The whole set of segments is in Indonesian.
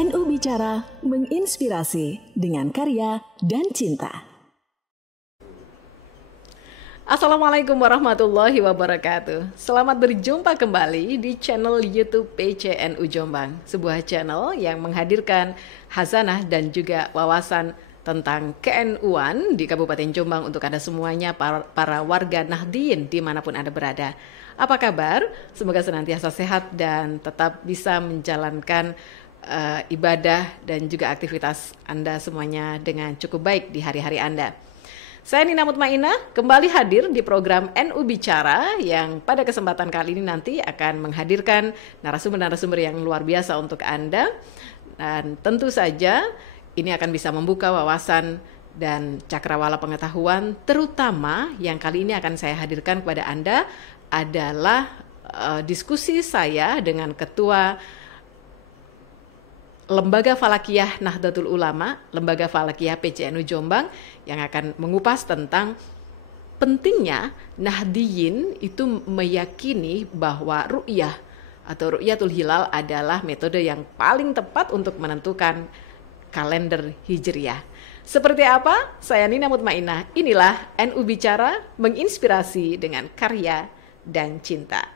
NU Bicara menginspirasi dengan karya dan cinta. Assalamualaikum warahmatullahi wabarakatuh. Selamat berjumpa kembali di channel YouTube PCNU Jombang, sebuah channel yang menghadirkan hazanah dan juga wawasan tentang ke-NU-an di Kabupaten Jombang untuk Anda semuanya, para warga Nahdliyin dimanapun Anda berada. Apa kabar? Semoga senantiasa sehat dan tetap bisa menjalankan ibadah dan juga aktivitas Anda semuanya dengan cukup baik di hari-hari Anda. Saya Nina Mutmainah kembali hadir di program NU Bicara yang pada kesempatan kali ini nanti akan menghadirkan narasumber-narasumber yang luar biasa untuk Anda. Dan tentu saja ini akan bisa membuka wawasan dan cakrawala pengetahuan, terutama yang kali ini akan saya hadirkan kepada Anda adalah diskusi saya dengan Ketua Lembaga Falakiyah Nahdlatul Ulama, Lembaga Falakiyah PCNU Jombang, yang akan mengupas tentang pentingnya Nahdliyin itu meyakini bahwa ru'yah atau ru'yatul hilal adalah metode yang paling tepat untuk menentukan kalender Hijriah. Seperti apa? Saya Nina Mutmainah. Inilah NU Bicara menginspirasi dengan karya dan cinta.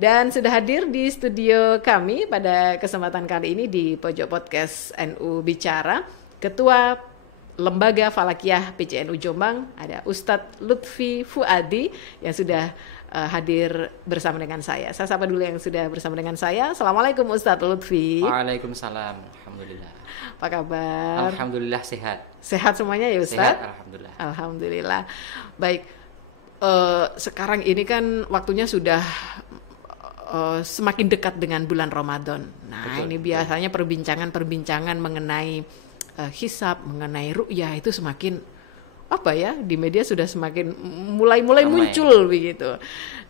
Dan sudah hadir di studio kami pada kesempatan kali ini di pojok podcast NU Bicara, Ketua Lembaga Falakiyah PCNU Jombang, ada Ustadz Lutfi Fuadi yang sudah hadir bersama dengan saya. Saya sapa dulu yang sudah bersama dengan saya. Assalamualaikum Ustadz Lutfi. Waalaikumsalam. Alhamdulillah. Apa kabar? Alhamdulillah sehat. Sehat semuanya ya Ustadz? Sehat, alhamdulillah. Alhamdulillah. Baik, sekarang ini kan waktunya sudah semakin dekat dengan bulan Ramadan. Nah, betul, ini biasanya perbincangan mengenai hisab, mengenai ru'yah itu semakin di media sudah semakin mulai muncul begitu.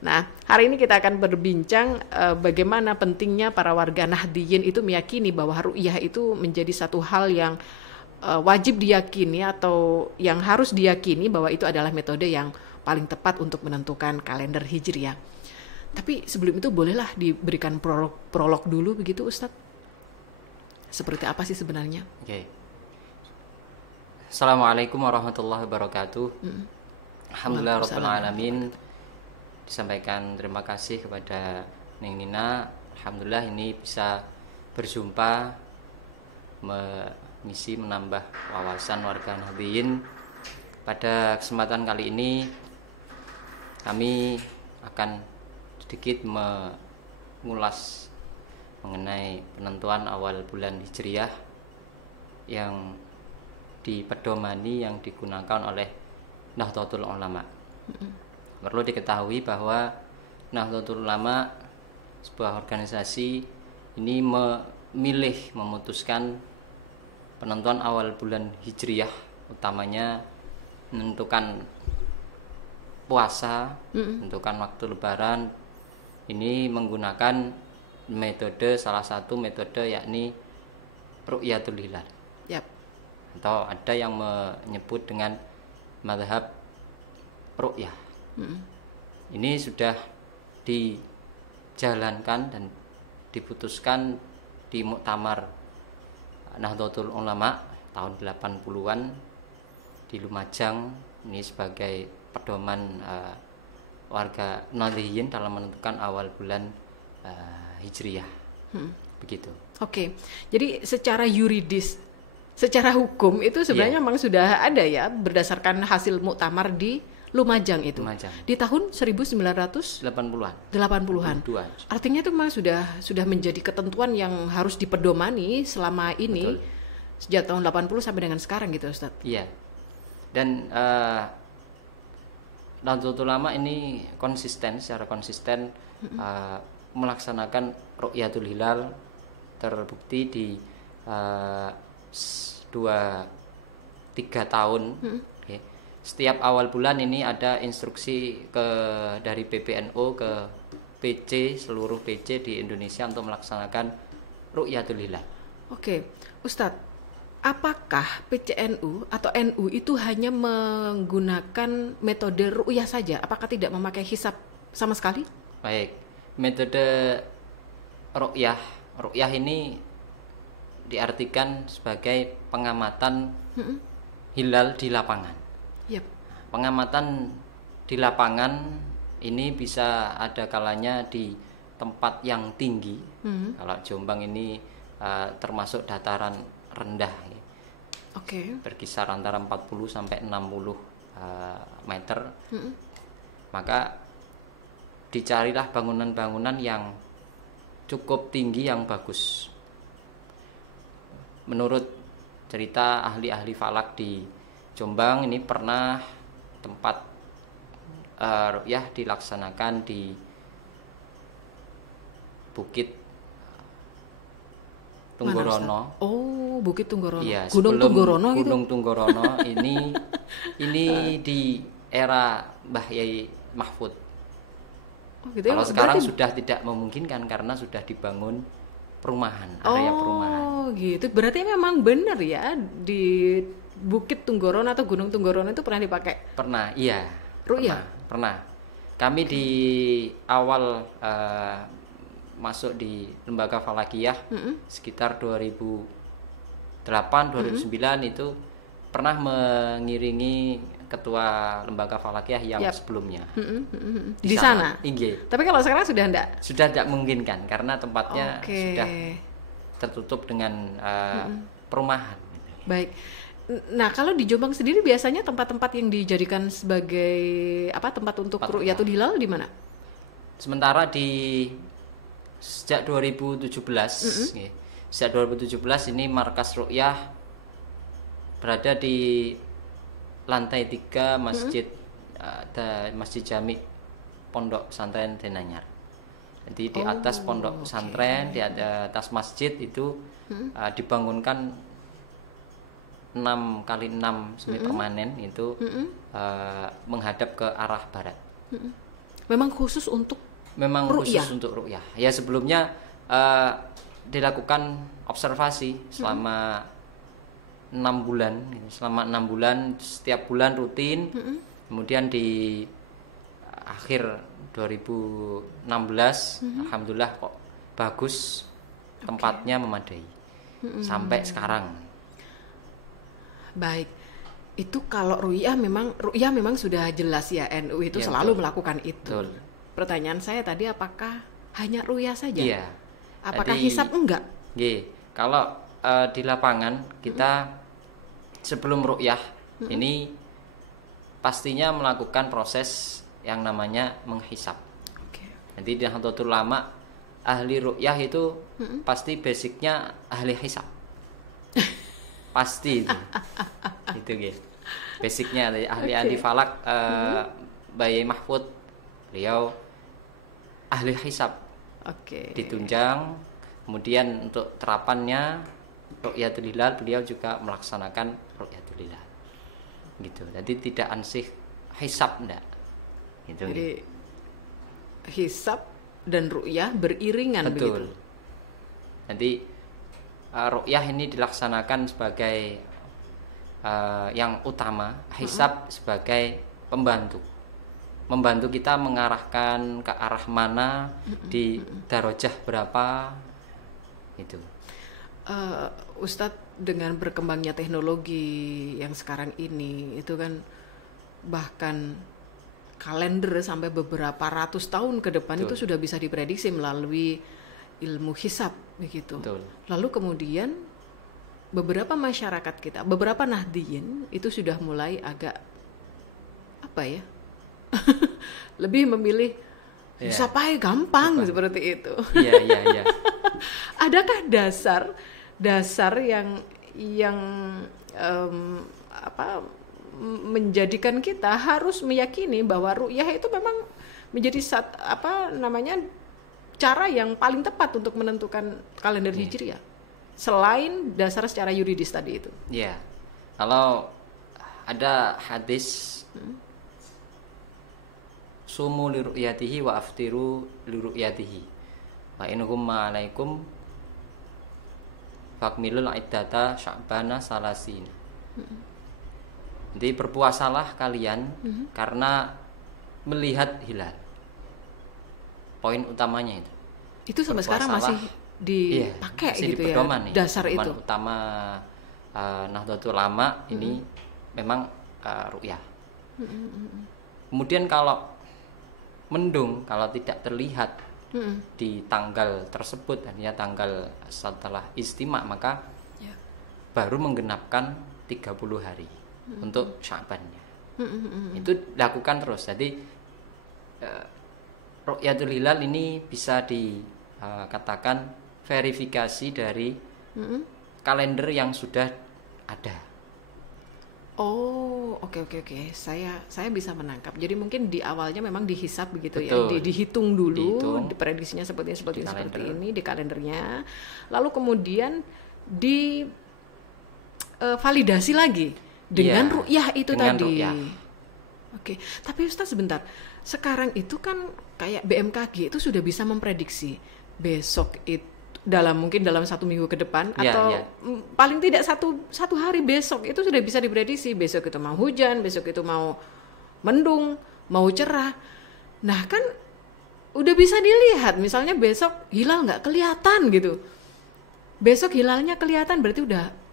Nah, hari ini kita akan berbincang bagaimana pentingnya para warga Nahdliyin itu meyakini bahwa ru'yah itu menjadi satu hal yang wajib diyakini atau yang harus diyakini bahwa itu adalah metode yang paling tepat untuk menentukan kalender Hijriah. Tapi sebelum itu bolehlah diberikan prolog dulu begitu Ustadz. Seperti apa sih sebenarnya? Oke. Assalamualaikum warahmatullahi wabarakatuh. Alhamdulillah rabbil alamin. Disampaikan terima kasih kepada Neng Nina. Alhamdulillah ini bisa berjumpa mengisi menambah wawasan warga Nahdliyin. Pada kesempatan kali ini kami akan sedikit mengulas mengenai penentuan awal bulan Hijriah yang dipedomani yang digunakan oleh Nahdlatul Ulama. Perlu diketahui bahwa Nahdlatul Ulama sebuah organisasi ini memutuskan penentuan awal bulan Hijriah, utamanya menentukan puasa, menentukan waktu lebaran. Ini menggunakan salah satu metode yakni ru'yatul hilal. Yep. Atau ada yang menyebut dengan mazhab ru'yah. Ini sudah dijalankan dan diputuskan di Muktamar Nahdlatul Ulama tahun 80-an di Lumajang. Ini sebagai pedoman warga Nahdliyin dalam menentukan awal bulan Hijriah. Begitu. Oke. Jadi secara yuridis, secara hukum itu sebenarnya memang sudah ada ya berdasarkan hasil muktamar di Lumajang itu. Di tahun 1980-an. 80-an. Artinya itu memang sudah menjadi ketentuan yang harus dipedomani selama ini. Betul. Sejak tahun 80 sampai dengan sekarang gitu Ustaz. Iya. Dan Nahdlatul Ulama ini secara konsisten melaksanakan ru'yatul hilal, terbukti di 2-3 tahun. Okay. Setiap awal bulan ini ada instruksi dari PBNU ke PC, seluruh PC di Indonesia untuk melaksanakan ru'yatul hilal. Oke, Ustadz, apakah PCNU atau NU itu hanya menggunakan metode ru'yah saja? Apakah tidak memakai hisab sama sekali? Baik, metode ru'yah ini diartikan sebagai pengamatan hilal di lapangan. Yep. Pengamatan di lapangan ini bisa ada kalanya di tempat yang tinggi. Kalau Jombang ini termasuk dataran rendah, berkisar antara 40 sampai 60 meter. Maka dicarilah bangunan-bangunan yang cukup tinggi yang bagus. Menurut cerita ahli-ahli falak di Jombang, ini pernah tempat ru'yah dilaksanakan di Bukit Tunggorono. Oh, Bukit Tunggorono. Iya, Gunung Tunggorono gitu. Gunung Tunggorono ini di era Mbah Yai Mahfud. Oh, gitu ya. Kalau sekarang sudah tidak memungkinkan karena sudah dibangun perumahan, area perumahan. Oh, gitu. Berarti memang benar ya di Bukit Tunggorono atau Gunung Tunggorono itu pernah dipakai? Pernah, iya. Ru'yah? Pernah. Kami di awal masuk di lembaga falakiyah sekitar 2008 2009 itu pernah mengiringi ketua lembaga falakiyah yang sebelumnya di sana. Tapi kalau sekarang sudah tidak memungkinkan karena tempatnya sudah tertutup dengan perumahan. Baik. Nah, kalau di Jombang sendiri biasanya tempat-tempat yang dijadikan sebagai tempat untuk ru'yatul hilal di mana? Sementara sejak 2017 sejak 2017 ini markas ru'yah berada di lantai 3 masjid Masjid Jami Pondok Pesantren Denanyar. Jadi di atas pondok pesantren, di atas masjid itu dibangunkan 6x6 semi permanen itu menghadap ke arah barat. Memang khusus untuk ru'yah. Ya, sebelumnya dilakukan observasi selama 6 bulan. Selama 6 bulan, setiap bulan rutin. Kemudian di akhir 2016, alhamdulillah kok bagus, tempatnya memadai. Sampai sekarang. Baik. Itu kalau ru'yah memang sudah jelas ya, NU itu selalu melakukan itu. Betul. Pertanyaan saya tadi, apakah hanya ru'yah saja? Iya. Apakah hisab enggak? Kalau di lapangan kita sebelum ru'yah ini pastinya melakukan proses yang namanya menghisab. Nanti di Nahdlatul Ulama ahli ru'yah itu pasti basicnya ahli hisab. Pasti itu. Itu basicnya ahli falak Bayi Mahfud, beliau ahli hisab. Ditunjang. Kemudian untuk terapannya ru'yatul hilal, beliau juga melaksanakan ru'yatul hilal. Gitu. Jadi tidak ansih hisab enggak. Gitu. Jadi hisab dan ru'yah beriringan. Betul. Begitu. Nanti ru'yah ini dilaksanakan sebagai yang utama, hisab sebagai membantu kita mengarahkan ke arah mana, di darajah berapa itu. Ustadz, dengan berkembangnya teknologi yang sekarang ini itu kan bahkan kalender sampai beberapa ratus tahun ke depan itu sudah bisa diprediksi melalui ilmu hisab begitu. Betul. Lalu kemudian beberapa masyarakat kita, beberapa nahdiyin itu sudah mulai agak lebih memilih hisab aja gampang seperti itu. Iya. Adakah dasar yang menjadikan kita harus meyakini bahwa ru'yah itu memang menjadi cara yang paling tepat untuk menentukan kalender Hijriah, selain dasar secara yuridis tadi itu? Iya. Kalau ada hadis sumu li ru'yatihi wa aftiru li ru'yatihi wa in humma alaikum fakmilul iddata sya'bana salasin. Jadi berpuasalah kalian karena melihat hilal. Poin utamanya itu. Itu sampai sekarang dipakai masih gitu dipedoman ya, nih. dasar Pedoman itu. utama Nahdlatul Ulama ini memang ru'yah. Kemudian kalau mendung, kalau tidak terlihat di tanggal tersebut, artinya tanggal setelah istimak, maka Ya. baru menggenapkan 30 hari untuk Sya'bannya. Itu dilakukan terus. Jadi Ru'yatul Hilal ini bisa dikatakan verifikasi dari kalender yang sudah ada. Oh, oke. Saya bisa menangkap. Jadi mungkin di awalnya memang dihisap begitu. Betul. Ya, dihitung dulu, Dihitung. prediksinya seperti Di kalender. ini di kalendernya. Lalu kemudian di validasi lagi dengan Iya, ru'yah itu dengan tadi. ru'yah. Oke, tapi Ustaz sebentar. Sekarang itu kan kayak BMKG itu sudah bisa memprediksi besok itu mungkin dalam 1 minggu ke depan Iya, atau iya. paling tidak satu hari besok itu sudah bisa diprediksi. Besok itu mau hujan, besok itu mau mendung, mau cerah. Nah kan udah bisa dilihat, misalnya besok hilal nggak kelihatan gitu. Besok hilalnya kelihatan berarti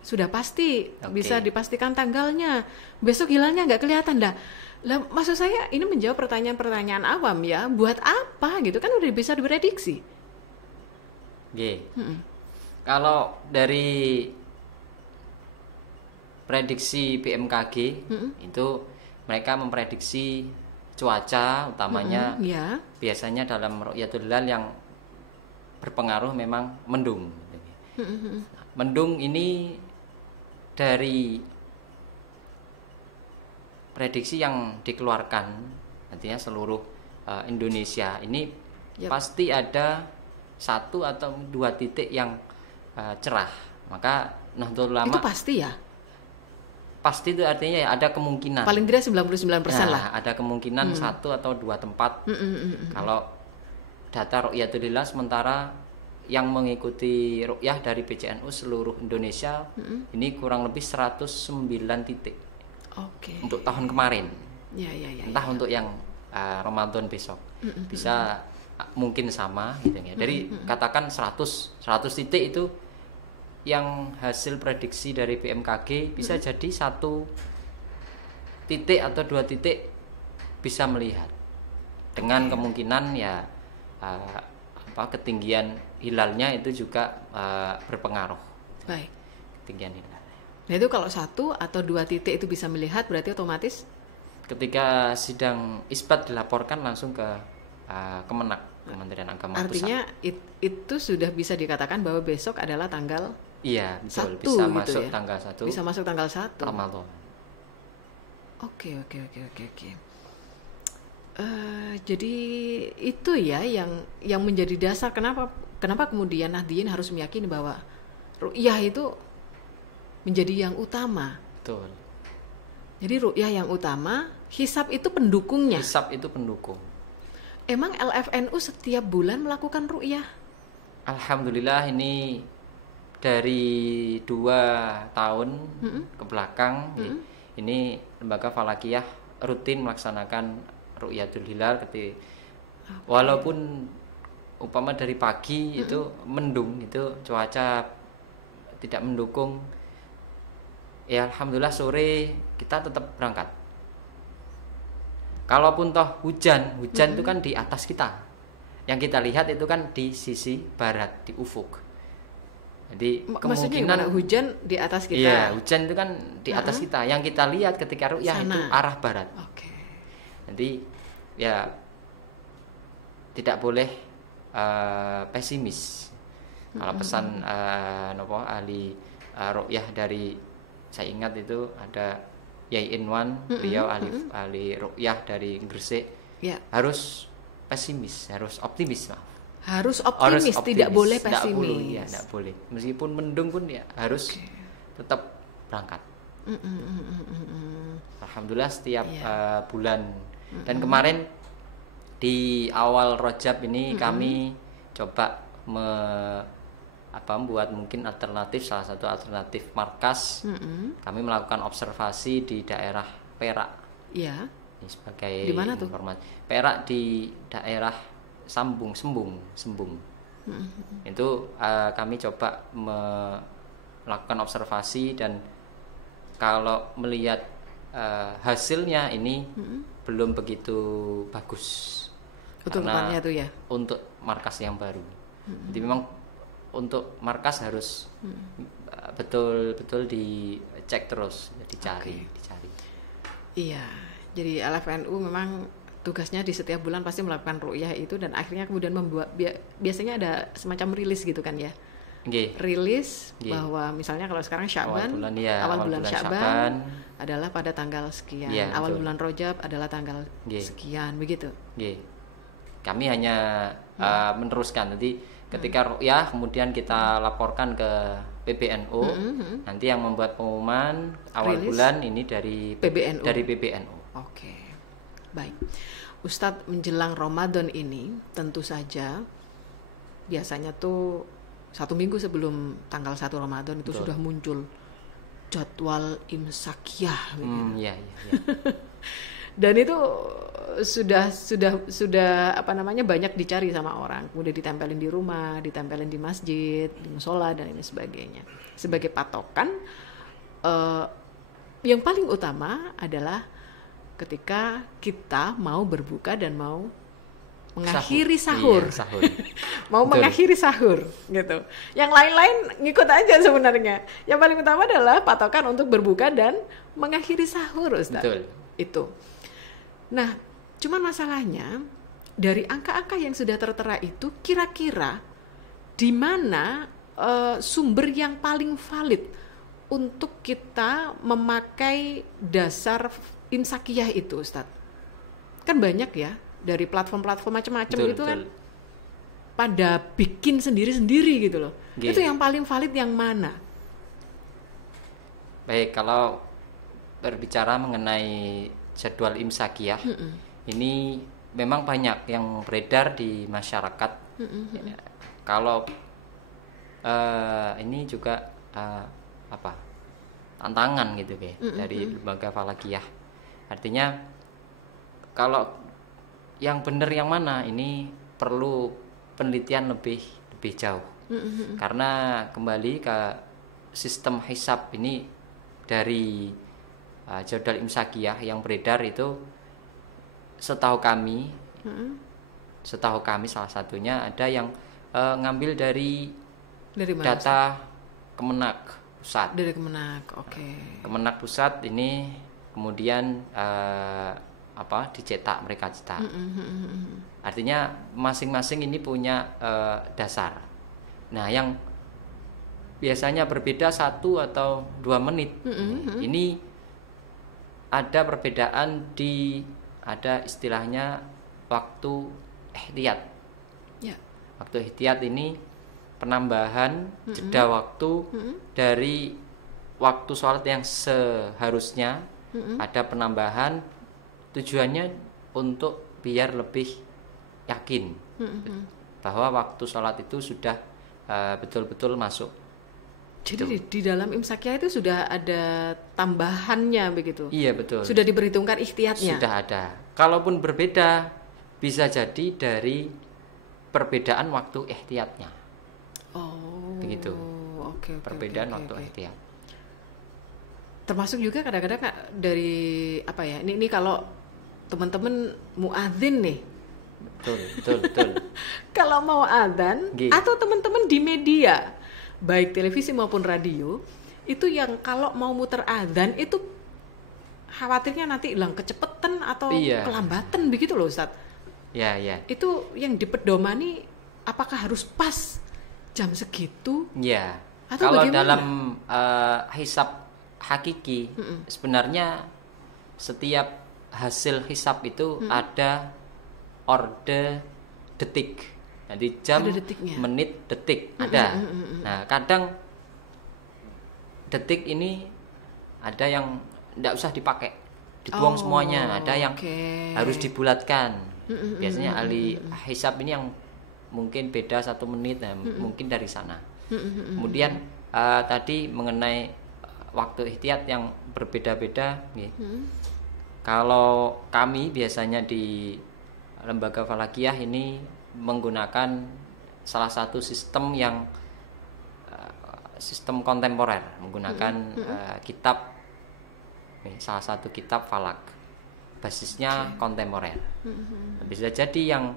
sudah pasti. Oke. Bisa dipastikan tanggalnya. Besok hilalnya nggak kelihatan dah. Lah, maksud saya ini menjawab pertanyaan-pertanyaan awam ya. Buat apa gitu kan udah bisa diprediksi. Oke. Kalau dari prediksi BMKG itu mereka memprediksi cuaca utamanya Ya. biasanya dalam Ru'yatul Hilal yang berpengaruh memang mendung. Mendung ini dari prediksi yang dikeluarkan, artinya seluruh Indonesia ini Yap. pasti ada 1 atau 2 titik yang cerah. Maka Nahdlatul Ulama Itu pasti ya. pasti itu artinya ya ada kemungkinan. Paling tidak 99% Nah, lah. ada kemungkinan 1 atau 2 tempat. Kalau data Ru'yatul Hilal, sementara yang mengikuti ru'yah dari PCNU seluruh Indonesia ini kurang lebih 109 titik Oke. untuk tahun kemarin. Ya. Entah untuk yang Ramadan besok bisa mungkin sama gitu ya. Dari katakan 100 titik itu yang hasil prediksi dari BMKG bisa jadi 1 titik atau 2 titik bisa melihat dengan kemungkinan ya ketinggian hilalnya itu juga berpengaruh. Baik. Ketinggian hilal. Nah itu kalau 1 atau 2 titik itu bisa melihat berarti otomatis Ketika sidang isbat dilaporkan langsung ke Kemenak, Kementerian Agama artinya Pusat. itu sudah bisa dikatakan bahwa besok adalah tanggal Iya, betul. 1 Bisa gitu masuk ya? tanggal 1 Bisa masuk tanggal 1. Ramadan. Oke. Jadi itu ya yang menjadi dasar kenapa kemudian Nahdliyin harus meyakini bahwa ru'yah itu menjadi yang utama. Betul. Jadi ru'yah yang utama, hisab itu pendukungnya. Hisab itu pendukung. Emang LFNU setiap bulan melakukan ru'yah? Alhamdulillah ini dari 2 tahun ke belakang ini lembaga Falakiyah rutin melaksanakan Ru'yatul Hilal walaupun umpama dari pagi itu mendung, itu cuaca tidak mendukung, ya alhamdulillah sore kita tetap berangkat. Kalaupun toh hujan itu kan di atas kita, yang kita lihat itu kan di sisi barat, di ufuk. Jadi Maksudnya kemungkinan gimana? Hujan di atas kita? Iya, hujan itu kan di atas kita. Yang kita lihat ketika ru'yah itu arah barat. Oke. Jadi ya tidak boleh pesimis. Kalau pesan ahli ru'yah dari, saya ingat itu ada Yai Inwan, beliau ahli ru'yah dari Gresik. Ya. Harus pesimis, harus optimis, maaf. Harus optimis, tidak boleh pesimis. Tidak boleh. Meskipun mendung pun ya harus tetap berangkat. Alhamdulillah setiap bulan. Dan kemarin di awal Rajab ini kami coba membuat mungkin alternatif, salah satu alternatif markas. Kami melakukan observasi di daerah Perak. Iya. Ini sebagai Di mana tuh? informasi. Perak di daerah Sembung. Itu kami coba melakukan observasi, dan kalau melihat hasilnya ini belum begitu bagus. Untuk Karena tempatnya tuh ya. untuk markas yang baru. Jadi memang untuk markas harus betul-betul dicek terus, dicari. Iya, jadi LFNU memang tugasnya di setiap bulan pasti melakukan ru'yah itu, dan akhirnya kemudian membuat biasanya ada semacam rilis gitu kan ya. Rilis bahwa misalnya kalau sekarang Sya'ban, awal bulan Sya'ban adalah pada tanggal sekian, awal bulan Rajab adalah tanggal sekian, begitu. Kami hanya meneruskan, nanti ketika ru'yah kemudian kita laporkan ke PBNU, nanti yang membuat pengumuman awal bulan ini dari PBNU. Oke, baik. Ustadz, menjelang Ramadan ini tentu saja biasanya tuh 1 minggu sebelum tanggal 1 Ramadan itu sudah muncul jadwal imsakiyah gitu. Iya. Dan itu sudah banyak dicari sama orang, kemudian ditempelin di rumah, ditempelin di masjid, di musola dan ini sebagainya. Sebagai patokan, yang paling utama adalah ketika kita mau berbuka dan mau mengakhiri sahur. Mau mengakhiri sahur gitu. Yang lain-lain ngikut aja sebenarnya. Yang paling utama adalah patokan untuk berbuka dan mengakhiri sahur, Ustaz. Itu. Nah, cuman masalahnya dari angka-angka yang sudah tertera itu kira-kira di mana sumber yang paling valid untuk kita memakai dasar imsakiyah itu, Ustadz? Kan banyak ya, dari platform-platform macam-macam itu kan pada bikin sendiri-sendiri gitu loh. Itu yang paling valid yang mana? Baik, kalau berbicara mengenai jadwal imsakiyah, ini memang banyak yang beredar di masyarakat. Kalau ini juga tantangan gitu dari lembaga falakiyah. Artinya kalau yang benar yang mana, ini perlu penelitian lebih jauh. Karena kembali ke sistem hisab ini, dari jadwal imsakiyah yang beredar itu, setahu kami salah satunya ada yang ngambil dari data Kemenak Pusat. Dari Kemenak, oke. Kemenak Pusat ini kemudian dicetak, mereka cetak. Artinya masing-masing ini punya dasar. Nah, yang biasanya berbeda 1 atau 2 menit, ini ada perbedaan ada istilahnya waktu ihtiyat. Waktu ihtiyat ini penambahan jeda waktu dari waktu sholat yang seharusnya, ada penambahan, tujuannya untuk biar lebih yakin bahwa waktu sholat itu sudah betul-betul masuk. Jadi di dalam imsakiyah itu sudah ada tambahannya begitu? Iya, betul. Sudah diperhitungkan ikhtiyatnya? Sudah ada. Kalaupun berbeda, bisa jadi dari perbedaan waktu ihtiyatnya. Begitu. Perbedaan waktu ihtiyat. Termasuk juga kadang-kadang dari ini kalau teman-teman muadzin nih. Betul. Kalau mau adzan atau teman-teman di media, baik televisi maupun radio, itu yang kalau mau muter adzan itu khawatirnya nanti hilang kecepetan atau kelambatan begitu loh, Ustaz. Iya. Itu yang dipedomani, apakah harus pas jam segitu? Iya. Atau kalau bagaimana? dalam hisab hakiki, sebenarnya setiap hasil hisab itu ada orde detik. Jadi jam, menit, detik ada. Nah, kadang detik ini ada yang tidak usah dipakai, dibuang semuanya. Ada yang harus dibulatkan. Biasanya ahli hisab ini yang mungkin beda 1 menit, mungkin dari sana. Kemudian tadi mengenai waktu ihtiyat yang berbeda-beda. Kalau kami biasanya di lembaga falakiyah ini menggunakan salah satu sistem yang sistem kontemporer menggunakan kitab, salah satu kitab falak, basisnya kontemporer. Bisa jadi yang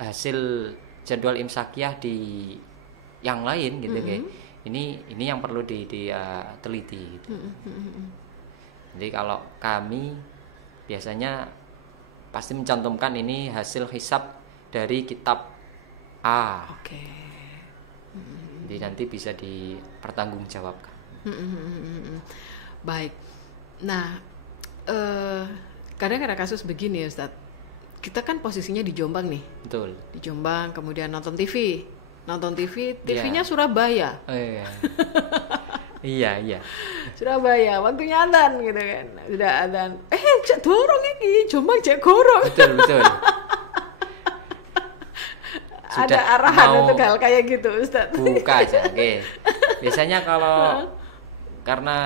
hasil jadwal imsakiyah di yang lain gitu kayak ini yang perlu diteliti gitu. Jadi kalau kami biasanya pasti mencantumkan ini hasil hisab dari kitab A. Oke. Jadi nanti bisa dipertanggungjawabkan. Baik. Nah, kadang ada kasus begini ya Ustadz. Kita kan posisinya di Jombang nih. Betul. Di Jombang, kemudian nonton TV. TV-nya Surabaya. Oh, iya. Iya. Surabaya, waktunya adzan gitu kan. Sudah adzan. Cek dorong iki, Jombang cek gorong. Betul. Ada arahan untuk hal kayak gitu, Ustadz. Buka aja, oke. Biasanya kalau karena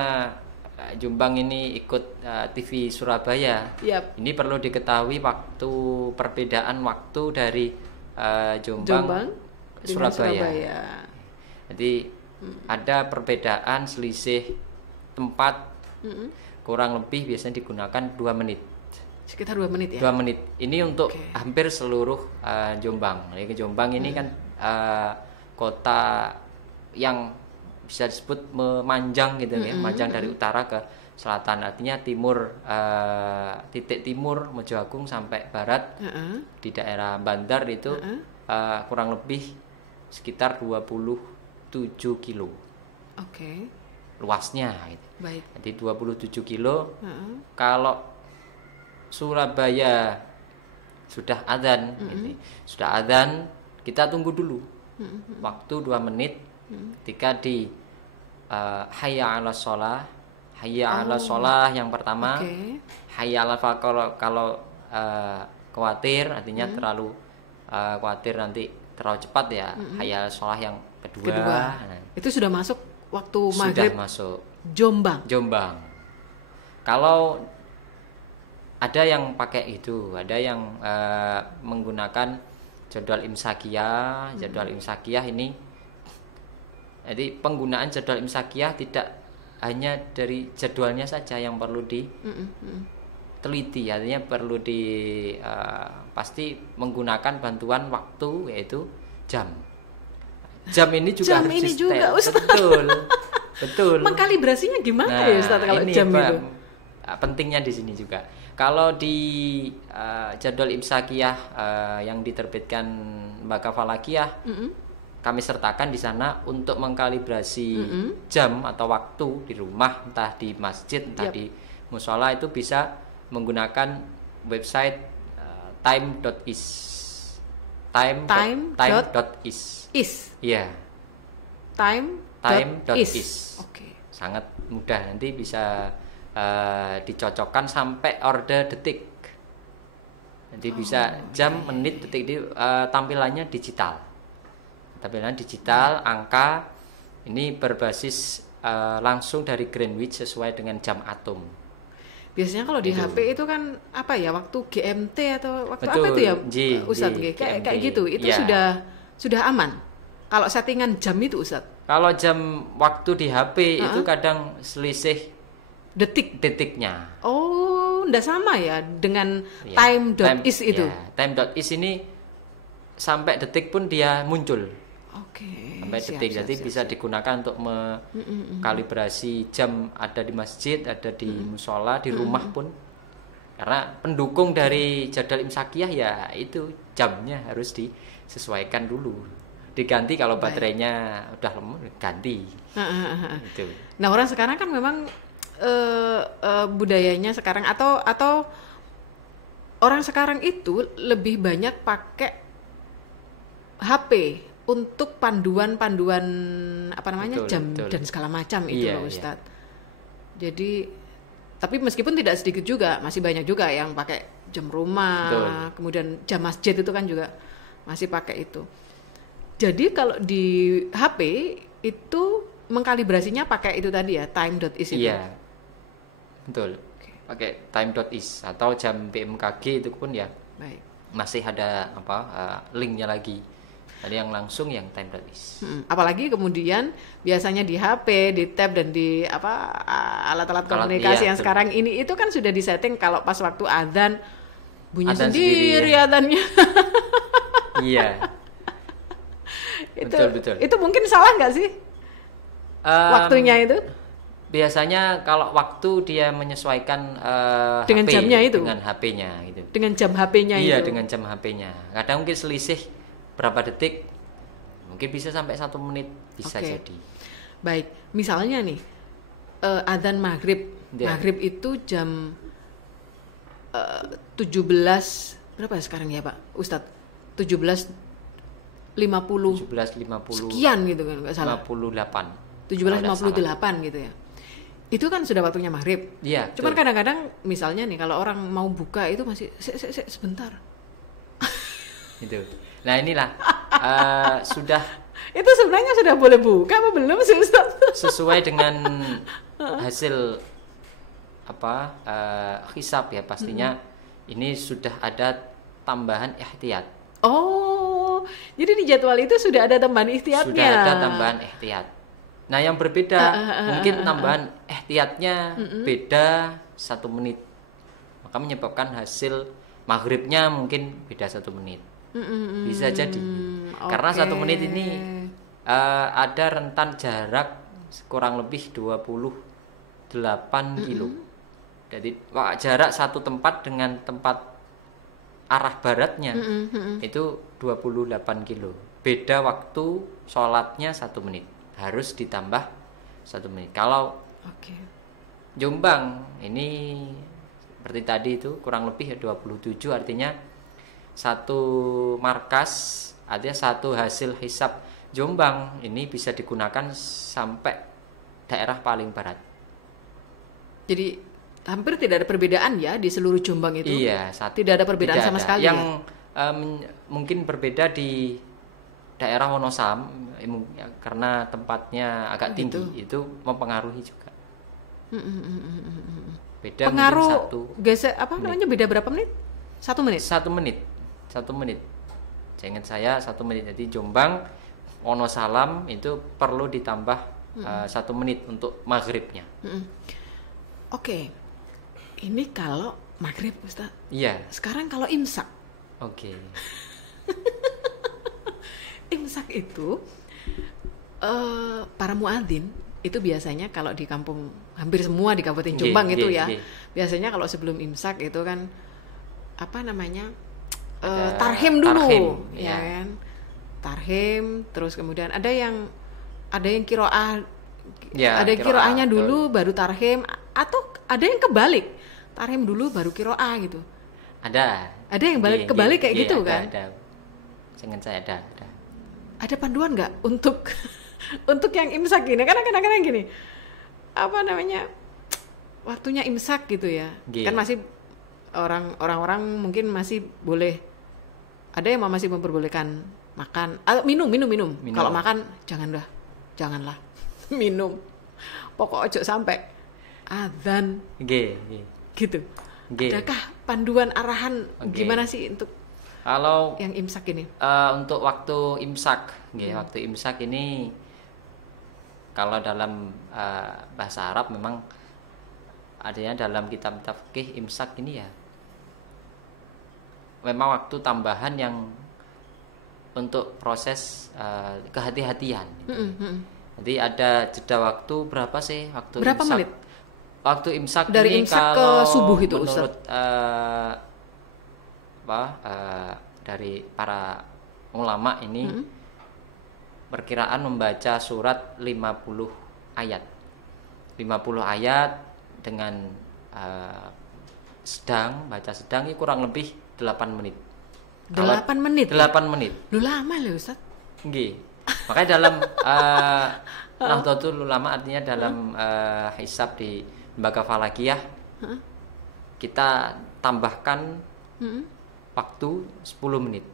Jombang ini ikut TV Surabaya, ini perlu diketahui perbedaan waktu dari Jombang Surabaya. Jadi ada perbedaan selisih tempat kurang lebih biasanya digunakan 2 menit. Sekitar 2 menit ya? 2 menit. Ini untuk hampir seluruh Jombang. Jadi Jombang ini kan kota yang bisa disebut memanjang gitu ya, memanjang dari utara ke selatan. Artinya timur, titik timur Mojo Agung sampai barat di daerah Bandar itu kurang lebih sekitar 27 kilo. Oke. Luasnya gitu. Baik. Jadi 27 kilo. Kalau Surabaya sudah adzan, sudah adzan, kita tunggu dulu waktu 2 menit. Ketika di hayya 'alas shalah, hayya 'alas shalah yang pertama, hayya 'alal falah kalau khawatir artinya terlalu khawatir nanti terlalu cepat ya, hayya 'alas shalah yang kedua. Nah, itu sudah masuk waktu maghrib. Sudah masuk. Jombang. Kalau ada yang pakai itu, ada yang menggunakan jadwal imsakiyah. Jadwal imsakiyah ini, jadi penggunaan jadwal imsakiyah tidak hanya dari jadwalnya saja yang perlu diteliti, artinya perlu pasti menggunakan bantuan waktu yaitu jam. Jam ini juga harus juga, Ustaz. Betul. Mengkalibrasinya gimana ya Ustaz kalau jam itu? Pentingnya di sini juga. Kalau di jadwal imsakiyah yang diterbitkan Lembaga Falakiyah, kami sertakan di sana untuk mengkalibrasi jam atau waktu di rumah, entah di masjid, entah di musola, itu bisa menggunakan website time.is. Time.is. Iya. Time.is. Oke. Sangat mudah, nanti bisa dicocokkan sampai order detik. Nanti bisa jam, menit, detik, tampilannya digital. Angka ini berbasis langsung dari Greenwich sesuai dengan jam atom. Biasanya kalau di HP itu kan apa ya, waktu GMT atau waktu Betul, apa itu ya Ustadz? Kayak gitu. Itu sudah aman. Kalau settingan jam itu Ustadz? Kalau jam waktu di HP itu kadang selisih detiknya. Oh, enggak sama ya dengan time.is itu. Time.is ini sampai detik pun dia muncul. Oke. Sampai detik, jadi bisa digunakan untuk mengkalibrasi jam, ada di masjid, ada di musola, di rumah pun. Karena pendukung dari jadwal imsakiyah ya itu jamnya harus disesuaikan dulu. Diganti kalau baterainya udah lemah, ganti. Gitu. Nah, orang sekarang kan memang budayanya sekarang atau orang sekarang itu lebih banyak pakai HP untuk panduan-panduan apa namanya, jam dan segala macam itu loh Ustadz. Jadi tapi meskipun tidak sedikit juga, masih banyak juga yang pakai jam rumah, kemudian jam masjid itu kan juga masih pakai itu. Jadi kalau di HP itu mengkalibrasinya pakai itu tadi ya, time.is itu. Iya. Betul. Pakai time.is atau jam BMKG itu pun ya. Baik. masih ada linknya lagi. Ada yang langsung, yang time release. Apalagi kemudian biasanya di HP, di tab dan di alat-alat komunikasi yang sekarang ini itu kan sudah disetting kalau pas waktu adzan bunyi Adzan sendiri ya. adzannya. Iya. Betul. Itu mungkin salah nggak sih waktunya itu? Biasanya kalau waktu dia menyesuaikan dengan HP, jamnya itu, dengan HP-nya gitu. Dengan jam HP-nya itu. Iya, dengan jam HP-nya. Kadang mungkin selisih berapa detik, mungkin bisa sampai 1 menit, bisa jadi. Baik, misalnya nih adzan maghrib, maghrib itu jam 17 berapa sekarang ya Pak Ustadz? 17.50 sekian gitu kan, nggak salah. 58. 17.58 gitu ya. Itu kan sudah waktunya maghrib. Iya. Cuman kadang-kadang misalnya nih kalau orang mau buka itu masih sebentar. Itu. Nah inilah sudah. Itu sebenarnya sudah boleh buka apa belum sih Ustaz? Sesuai dengan hasil hisab ya pastinya. Ini sudah ada tambahan ihtiyat. Oh, jadi di jadwal itu sudah ada tambahan ihtiyatnya. Sudah ada tambahan ihtiyat. Nah yang berbeda mungkin tambahan ihtiyatnya beda 1 menit, maka menyebabkan hasil maghribnya mungkin beda 1 menit. Bisa jadi karena 1 menit ini ada rentan jarak kurang lebih 28 kilo. Jadi jarak satu tempat dengan tempat arah baratnya itu 28 kilo. Beda waktu sholatnya 1 menit, harus ditambah 1 menit. Kalau Jombang ini seperti tadi itu kurang lebih 27, artinya satu markas, artinya satu hasil hisab Jombang ini bisa digunakan sampai daerah paling barat. Jadi hampir tidak ada perbedaan ya di seluruh Jombang itu. Iya, tidak ada perbedaan sama sekali. Yang mungkin berbeda di daerah Wonosam karena tempatnya agak tinggi, itu mempengaruhi juga. Beda pengaruh mungkin 1 namanya beda berapa menit? 1 menit. 1 menit. 1 menit. Ingat saya 1 menit. Jadi Jombang Wonosalam itu perlu ditambah 1 menit untuk maghribnya. Oke. Ini kalau maghrib Ustaz. Iya. Sekarang kalau imsak. Oke. Imsak itu para muadzin itu biasanya kalau di kampung, hampir semua di Kabupaten Jombang itu ya. Biasanya kalau sebelum imsak itu kan tarhim dulu, ya kan? Tarhim, terus kemudian ada yang kiroah, ada kiroahnya dulu baru tarhim, atau ada yang kebalik, tarhim dulu baru kiroah gitu. Ada yang kebalik kayak gitu kan? Ada. Ingat saya ada. Ada panduan nggak untuk untuk yang imsak gini? Karena kadang-kadang gini, waktunya imsak gitu ya, kan masih orang-orang mungkin masih boleh, ada yang masih memperbolehkan makan, minum. Kalau makan janganlah minum, pokok ojo sampai adzan gitu. Adakah panduan arahan gimana sih untuk kalau yang imsak ini? Untuk waktu imsak, waktu imsak ini kalau dalam bahasa Arab memang adanya dalam kitab fikih imsak ini ya, memang waktu tambahan yang untuk proses kehati-hatian. Jadi ada jeda waktu berapa sih waktu berapa imsak? Menit? Waktu imsak dari ini imsak kalau ke subuh itu menurut dari para ulama ini perkiraan membaca surat 50 ayat. 50 ayat dengan baca sedang ini kurang lebih 8 menit. 8 menit. 8 menit. Lu lama loh Ustaz. Nggih. Makanya dalam Nahdlatul Ulama, artinya dalam hisab di lembaga falakiyah kita tambahkan waktu 10 menit.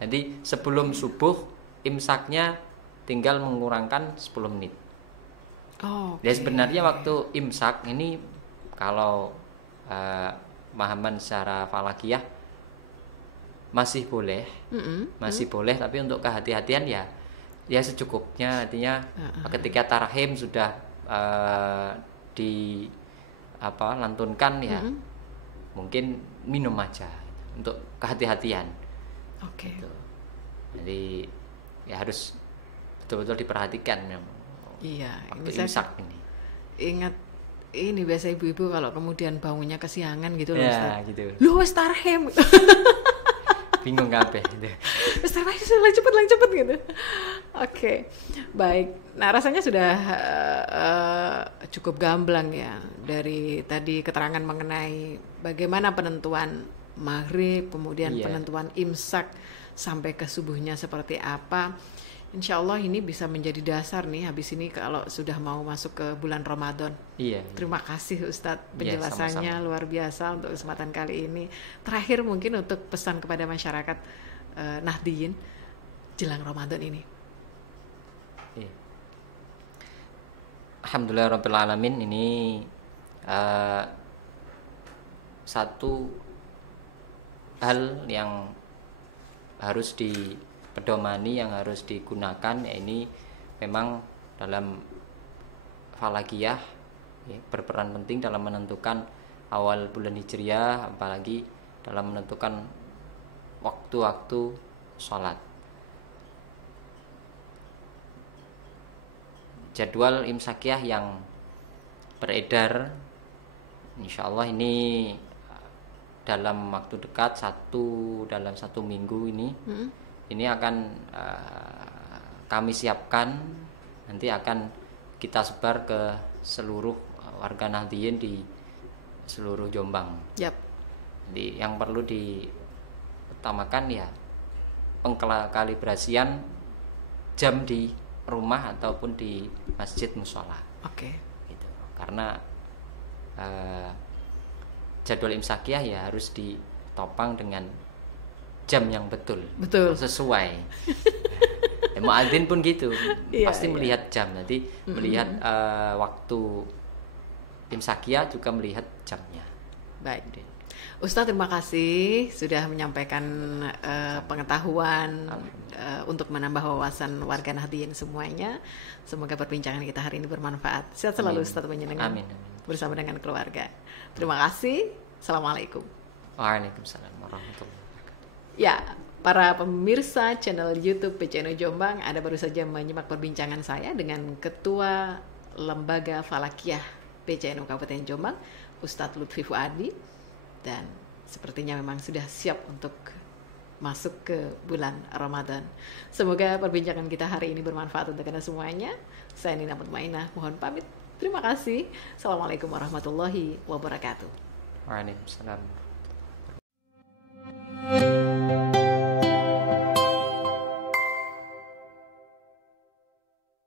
Jadi sebelum subuh imsaknya tinggal mengurangkan 10 menit. Jadi sebenarnya waktu imsak ini kalau pemahaman secara falakiyah masih boleh, masih boleh, tapi untuk kehati-hatian ya secukupnya. Artinya ketika tarahim sudah di lantunkan ya mungkin minum aja untuk kehati-hatian. Oke. Gitu. Jadi ya harus betul-betul diperhatikan Iya, waktu ini imsak ini. Ingat ini biasa ibu-ibu kalau kemudian bangunnya kesiangan gitu loh, Ya, Ustaz. gitu. Lu wes tarhem. Bingung kabeh gitu. Wes tarhem cepet gitu. Oke. Baik. Nah, rasanya sudah cukup gamblang ya dari tadi keterangan mengenai bagaimana penentuan maghrib, kemudian penentuan imsak sampai ke subuhnya seperti apa. Insya Allah ini bisa menjadi dasar nih habis ini kalau sudah mau masuk ke bulan Ramadan. Iya. Terima kasih Ustadz penjelasannya sama-sama. luar biasa untuk kesempatan kali ini. Terakhir mungkin untuk pesan kepada masyarakat Nahdliyin jelang Ramadan ini. Iya. Alhamdulillah Rabbil Alamin, ini satu hal yang harus dipedomani, yang harus digunakan, ya ini memang dalam falakiyah berperan penting dalam menentukan awal bulan Hijriah, apalagi dalam menentukan waktu-waktu sholat. Jadwal imsakiyah yang beredar insya Allah ini dalam waktu dekat dalam satu minggu ini akan kami siapkan, nanti akan kita sebar ke seluruh warga Nahdliyin di seluruh Jombang. Yap. Jadi yang perlu diutamakan ya pengkalibrasian jam di rumah ataupun di masjid mushola. Oke. Gitu. Karena jadwal imsakiyah ya harus ditopang dengan jam yang betul sesuai. Muadzin pun gitu, pasti melihat jam, nanti melihat waktu imsakiyah juga melihat jamnya. Baik. Ustadz terima kasih sudah menyampaikan pengetahuan untuk menambah wawasan warga Nahdliyin semuanya. Semoga perbincangan kita hari ini bermanfaat. Sehat selalu Ustadz menyenangkan bersama dengan keluarga. Terima kasih. Assalamualaikum. Waalaikumsalam warahmatullahi wabarakatuh. Ya, para pemirsa channel YouTube PCNU Jombang, Anda baru saja menyimak perbincangan saya dengan Ketua Lembaga Falakiyah PCNU Kabupaten Jombang, Ustadz Lutfi Fuadi, dan sepertinya memang sudah siap untuk masuk ke bulan Ramadan. Semoga perbincangan kita hari ini bermanfaat untuk Anda semuanya. Saya Nina Mutmainah, mohon pamit. Terima kasih. Assalamualaikum warahmatullahi wabarakatuh. Waalaikumsalam.